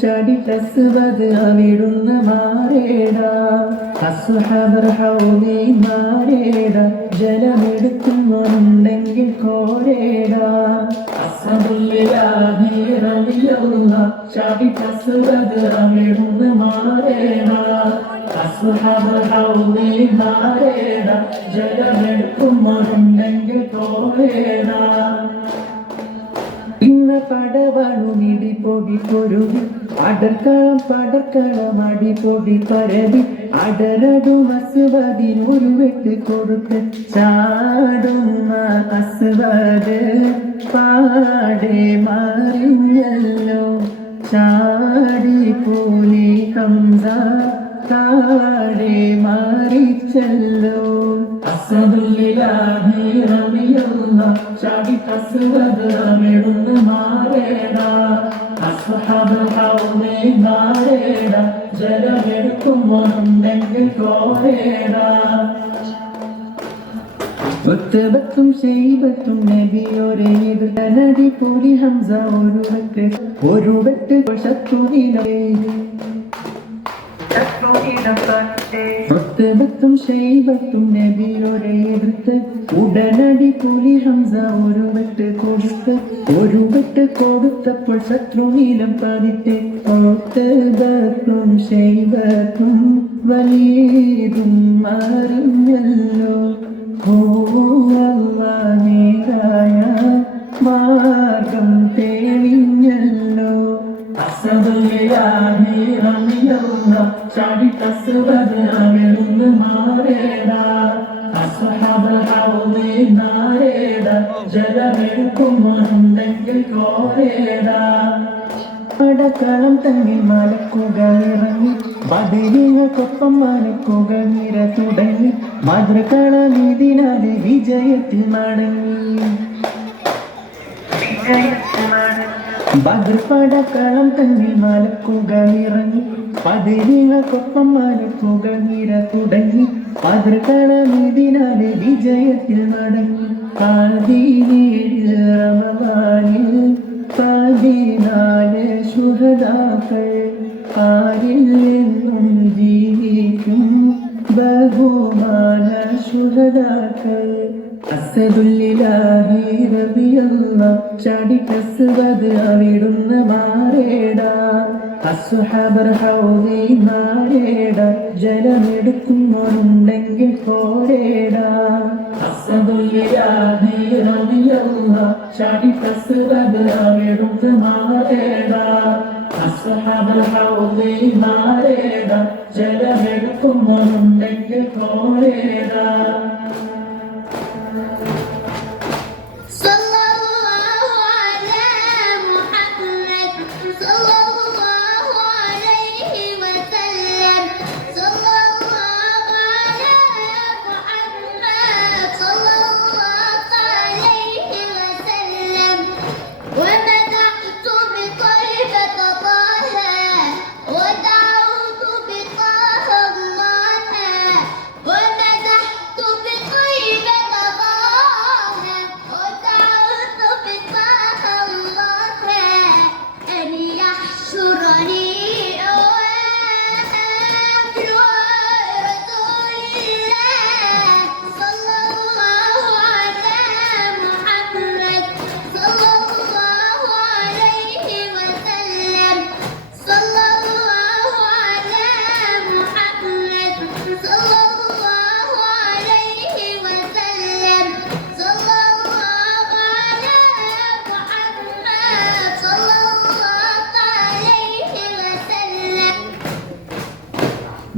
ചാടിട്ടസുവത് അവിടുന്ന മാറേട അസുഹബർ ഹൗലി മാറേട ജലമെടുക്കുന്നുണ്ടെങ്കിൽ കോരേട ചാടിട്ടസുവത് അവിടുന്ന മാറേട അസുഹബർ ഹൗലി മാറേട ജലമെടുക്കുന്നുണ്ടെങ്കിൽ കോരേട പടവണുമിടി പൊടി പൊരുതി പടർക്കളം അടിപൊടി പരതി അടരടു അസുവതിനൊരു വെട്ട് കൊടുത്ത് ചാടുന്ന അസുവത് പാടെ മറിഞ്ഞല്ലോ ചാടി പോലി ഹംസ താടെ മറിച്ചല്ലോ അസദുല്ലിലാഹി റളിയല്ലാഹു ചാടിട്ടസുവത് അവിടുന്ന് മാറേട അസ്ഹബൽ ഹൗലി മാറേട ജലമെടുക്കുന്നുണ്ടെങ്കിൽ കോരേട ഒത്തബത്തും ശൈബത്തും നബിയൊരേ നദി പോലി ഹംസ ഒരു വെട്ട് ശത്രുവിനെ ഒത്തബത്തും ശൈബത്തും നബിയുടെ എതിർത്ത് ഉടനടി പുലി ഹംസ ഒരു വെട്ട് കൊടുത്തപ്പോൾ ശത്രുനീലം പതിറ്റ് ഒത്തബത്തും ശൈബത്തും വലീദും അറിഞ്ഞല്ലോ നേരായ മാർഗം തെളിഞ്ഞല്ലോ അസദുല്ലിലാഹി റളിയല്ലാഹു ചാടിട്ടസുവത് അവിടുന്ന് മാറേട അസ്ഹബൽ ഹൗലി മാറേട ജലമെടുക്കുന്നുണ്ടെങ്കിൽ കോരേട പടക്കളം തങ്ങി മലക്കുകൾ ഇറങ്ങി ബദരീങ്ങൾക്കൊപ്പം മലക്കുകൾ നിര തുടങ്ങി ഭദ്രകളമിതിനാലെ വിജയത്തിൽ മടങ്ങി ഭദ്രപടക്കളം തങ്ങി മലക്കുകൾ ഇറങ്ങി പതിരിങ്ങൾക്കൊപ്പം മലക്കുകൾ നിര തുടങ്ങി ഭദ്രകളമിതിനാലെ വിജയത്തിൽ മടങ്ങി റമദാനിൽ 14 ശുഹദാക്കൾ ആരിൽ നിന്നും ജീവിക്കും ബഹുമാന ശുഹദാക്കൾ അസദുല്ലിലാഹി റളിയല്ലാഹു ചാടിട്ടസുവത് അവിടുന്ന് മാറേട അസ്ഹബർ ഹൗലി മാറേട ജലമെടുക്കുന്നുണ്ടെങ്കിൽ കോരേട അസദുല്ലിലാഹി റളിയല്ലാഹു ചാടിട്ടസുവത് അവിടുന്ന് മാറേട അസ്ഹബർ ഹൗലി മാറേട ജലമെടുക്കുന്നുണ്ടെങ്കിൽ കോരേട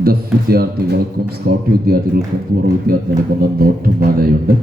ദഫ് വിദ്യാർത്ഥികൾക്കും സ്കൗട്ട് വിദ്യാർത്ഥികൾക്കും പൂർവ്വ വിദ്യാർത്ഥികൾക്കും നോട്ടുമാലയുണ്ട്.